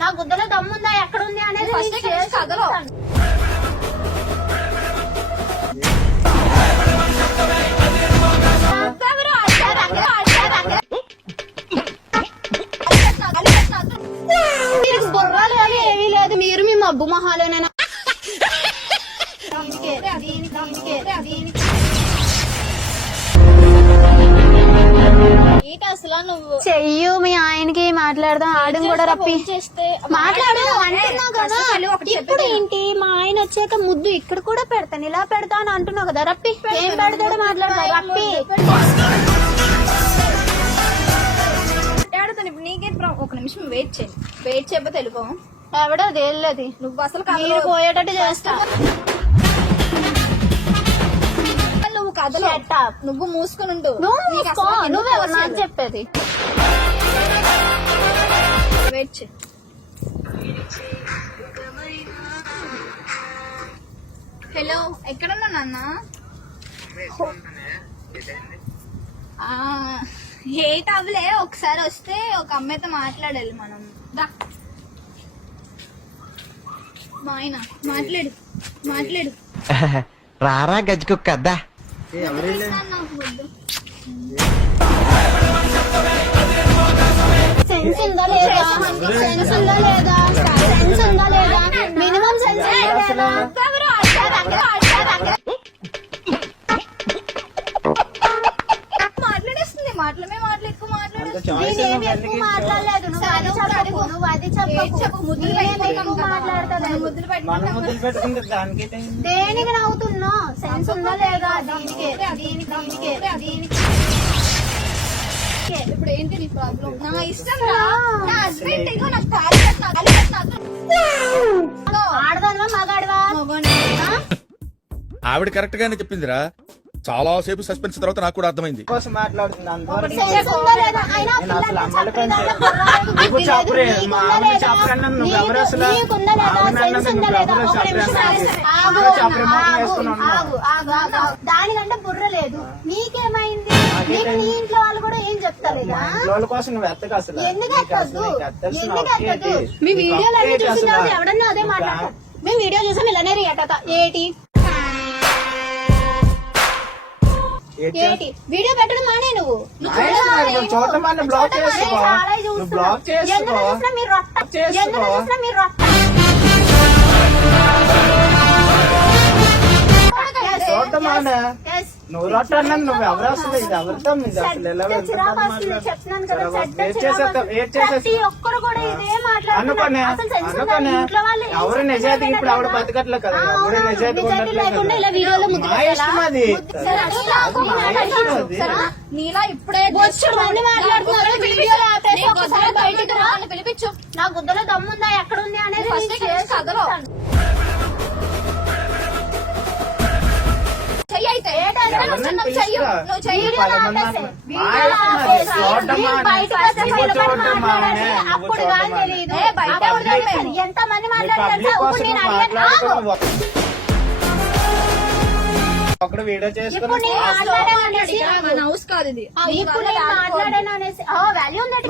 నా గుద్దలో దమ్ముందా ఎక్కడుంది అనేది కదలో. మీరు బుర్రాలు కానీ ఏమీ లేదు, మీరు మీ మబ్బు మొహాలేనా? అసలు నువ్వు చెయ్యు మీ ఆయనకి మాట్లాడదాం, ఆడం కూడా రప్పి చేస్తే మాట్లాడు అంటున్నావు కదా. ఇప్పుడు ఏంటి మా ఆయన వచ్చాక ముద్దు ఇక్కడ కూడా పెడతాను, ఇలా పెడతా అని అంటున్నావు కదా. రప్పి ఏం పెడతాడో మాట్లాడదా రప్పి. ఇప్పుడు నీకేం ఒక నిమిషం వెయిట్ చేయకపోతే వెళ్ళిపో. ఎవడో తేలేదు, నువ్వు అసలు పోయేటట్టు చేస్తా. నువ్వు కథలు నువ్వు మూసుకుని ఉండు. నువ్వెవరు నాకు చెప్పేది? వెయిట్ చేయి. హలో, ఎక్కడున్నా నాన్న? హేట్ అవ్వలే, ఒకసారి వస్తే ఒక అమ్మాయితో మాట్లాడాలి మనం. మా ఆయన మాట్లాడు రారా గజ్జుకుక్క అద్దా. సెన్స్ ఉందా లేదా? సెన్స్ ఉందా లేదా? సెన్స్ ఉందా లేదా? మినిమం సెన్స్ ఉందా లేదా? మాట్లాడేస్తుంది, మాటలమే ఎక్కువ ఎక్కువ మాట్లాడలేదు. నువ్వు అది చెప్పు. ముద్దులు దేనికి నవ్వుతున్నావు? సెన్స్ ఉందా లేదా? దీనికి ఇప్పుడు ఏంటి నీ ప్రాబ్లం? నా ఇష్టం, నా హస్బెండ్ ఆడదానవా మగాడవా? ఆవిడ కరెక్ట్ గానే చెప్పిందిరా. చాలా సేపు సస్పెన్స్ తర్వాత నాకు కూడా అర్థమైంది. దానికంటే బుర్ర లేదు. నీకేమైంది? నీ ఇంట్లో వాళ్ళు కూడా ఏం చెప్తారు? ఎందుకు మీ వీడియోలు అన్ని చూసిన ఎవడన్నా అదే మాట్లాడతారు. మేము వీడియో చూసాం ఇలానే రియాక్ట్ ఏటి వీడియో పెట్టడం మానే. నువ్వు మీరు నువ్వు రొట్ట అన్నది నువ్వు ఎవరు అసలు ఇది ఎవరితో ఇది అసలు ఎలా అనుకోనే ఎవరు నిజాయితీ ఇప్పుడు ఆవిడ బతకట్లే కదా, ఎవరు నిజాయితీ ఇష్టం అది. నీలా ఇప్పుడే పిలిపించు. నా గుద్దలో దమ్ముందా ఎక్కడుంది అనేది కదలో. అప్పుడు కానీ తెలీదు. ఎంత మంది మాట్లాడారు? ఒకడు వీడియో చేసుకుని హౌస్ కాదు ఇది. ఇప్పుడు మాట్లాడాను అనేసి వాల్యూ ఉందట.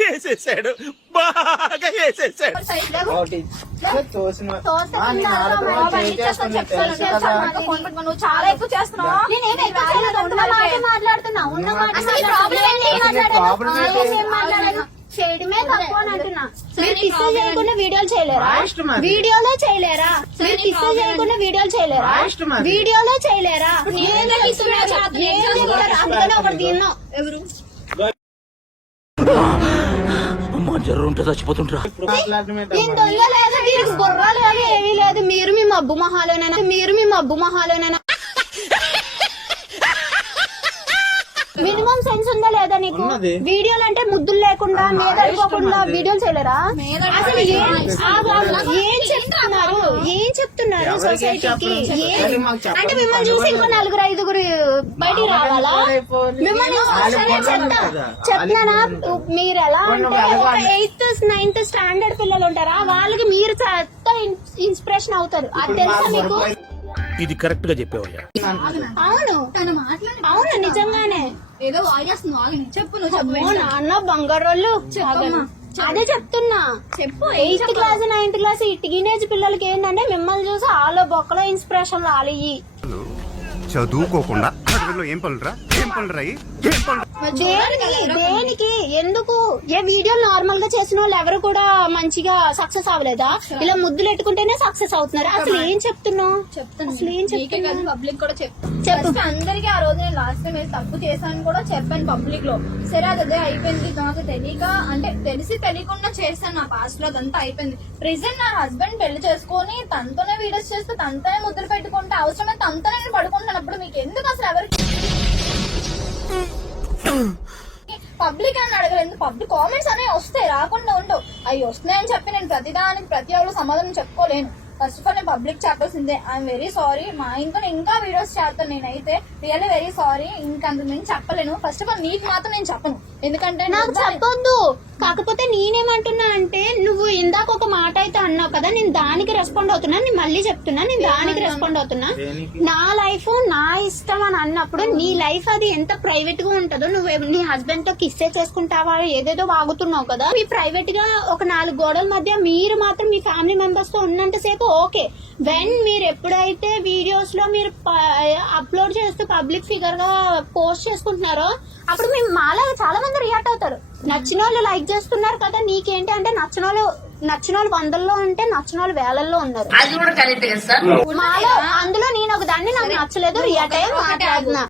వేసేసాడు, బాగా వేసేసాడు. నువ్వు చాలా ఎక్కువ చేస్తున్నావు. మాట్లాడుతున్నా ఉన్న చేయడమే తక్కువ అని అంటున్నా. మీరు కిస్ చేయకుండా వీడియోలు చేయలేరా? వీడియోలో చేయలేరా? మీరు కిస్ చేయకుండా వీడియోలు చేయలేరా? వీడియోలో చేయలేరా? అందుకనే ఒకటి తిన్నాం. ఎవరు జర్రుంటే చచ్చిపోతుంటా. వీరికి బుర్రాలు కానీ ఏమీ లేదు, మీరు మీ మబ్బు మొహాలోనైనా. మినిమం సెన్స్ ఉందా లేదా నీకు? వీడియోలు అంటే ముద్దులు లేకుండా మీద అయిపోకుండా వీడియోలు చేయలేరా? అసలు ఏం చెప్తున్నారు సొసైటీకి? అంటే మిమ్మల్ని చూసి ఇంకో 4-5 బయటికి రావాలా? మిమ్మల్ని చెప్తున్నానా? మీరు ఎలా అంటే 8th 9th స్టాండర్డ్ పిల్లలు ఉంటారా, వాళ్ళకి మీరు ఇన్స్పిరేషన్ అవుతారు. అది తెలుసా మీకు? ఇది కరెక్ట్ గా చెప్పేవయ్యా. అవును నిజంగానే. ఏదో వాగేస్తున్నావు. చెప్పు, నువ్వు చెప్పు. నాన్న బంగారోళ్ళు అదే చెప్తున్నా. చెప్పు 8th క్లాస్ 9th క్లాస్ ఈ టీనేజ్ పిల్లలకి ఏంటంటే మిమ్మల్ని చూసి ఆలో బొక్కలో ఇన్స్పిరేషన్ రాలి. చదువుకోకుండా అడవిలో ఏం పనులురా దేనికి ఎందుకు? ఏ వీడియో నార్మల్ గా చేసిన వాళ్ళు ఎవరు కూడా మంచిగా సక్సెస్ అవ్వలేదా? ఇలా ముద్దులు ఎట్టుకుంటేనే సక్సెస్ అవుతున్నారు. అసలు ఏం చెప్తున్నావు? అసలు ఏం చెప్తున్నావు? పబ్లిక్ కూడా చెప్పు. అందరికి ఆ రోజు నేను లాస్ట్ టైం తప్పు చేశాను కూడా చెప్పాను పబ్లిక్ లో. సరే అదే అయిపోయింది. నాకు తెలియక అంటే తెలిసి తెలియకుండా చేశాను. నా పాస్ట్ లో అదంతా అయిపోయింది. ప్రెసెంట్ నా హస్బెండ్ పెళ్లి చేసుకుని తనతోనే వీడియోస్ చేస్తే తనతోనే ముద్దులు పెట్టుకుంటే అవసరమైతే తనతోనే నేను పడుకుంటున్నప్పుడు మీకు ఎందుకు అసలు ఎవరికి పబ్లిక్ అని అడగలేదు. పబ్లిక్ కామెంట్స్ అనేవి వస్తాయి, రాకుండా ఉండవు. అవి వస్తున్నాయని చెప్పి నేను ప్రతిదానికి ప్రతి ఒక్కరు సమాధానం చెప్పుకోలేను. ఫస్ట్ ఆఫ్ ఆల్ నేను పబ్లిక్ చెప్పాల్సిందే. I'm very sorry. మా ఇంట్లో ఇంకా వీడియోస్ చేస్తాను నేనైతే. Really very sorry. ఇంకంత నేను చెప్పలేను. ఫస్ట్ ఆఫ్ ఆల్ నీకు మాత్రం నేను చెప్పను, ఎందుకంటే నాకు చెప్పొద్దు. కాకపోతే నేనేమంటున్నా అంటే నువ్వు ఇందాక ఒక మాట అయితే అన్నావు కదా, నేను దానికి రెస్పాండ్ అవుతున్నా. నేను మళ్ళీ చెప్తున్నా, నేను దానికి రెస్పాండ్ అవుతున్నా. నా లైఫ్ నా ఇష్టం అని అన్నప్పుడు నీ లైఫ్ అది ఎంత ప్రైవేట్ గా ఉంటుందో, నువ్వు నీ హస్బెండ్ తో కిస్సే చేసుకుంటావా ఏదేదో వాగుతున్నావు కదా, మీ ప్రైవేట్ గా ఒక 4 గోడల మధ్య మీరు మాత్రం మీ ఫ్యామిలీ మెంబర్స్ తో ఉన్నంత సేపు ఓకే. వెన్ మీరు ఎప్పుడైతే వీడియోస్ లో మీరు అప్లోడ్ చేస్తూ పబ్లిక్ ఫిగర్ గా పోస్ట్ చేసుకుంటున్నారో అప్పుడు మేము మాలాగా చాలా మంది రియాక్ట్ అవుతారు. నచ్చిన వాళ్ళు లైక్ చేస్తున్నారు కదా, నీకేంటి అంటే నచ్చిన వాళ్ళు 100లో ఉంటే నచ్చిన వాళ్ళు 1000లో ఉన్నారు. మాలో అందులో నేను ఒక దాన్ని నాకు నచ్చలేదు రియాక్ట్ అయ్యి మాట్లాడుతున్నా.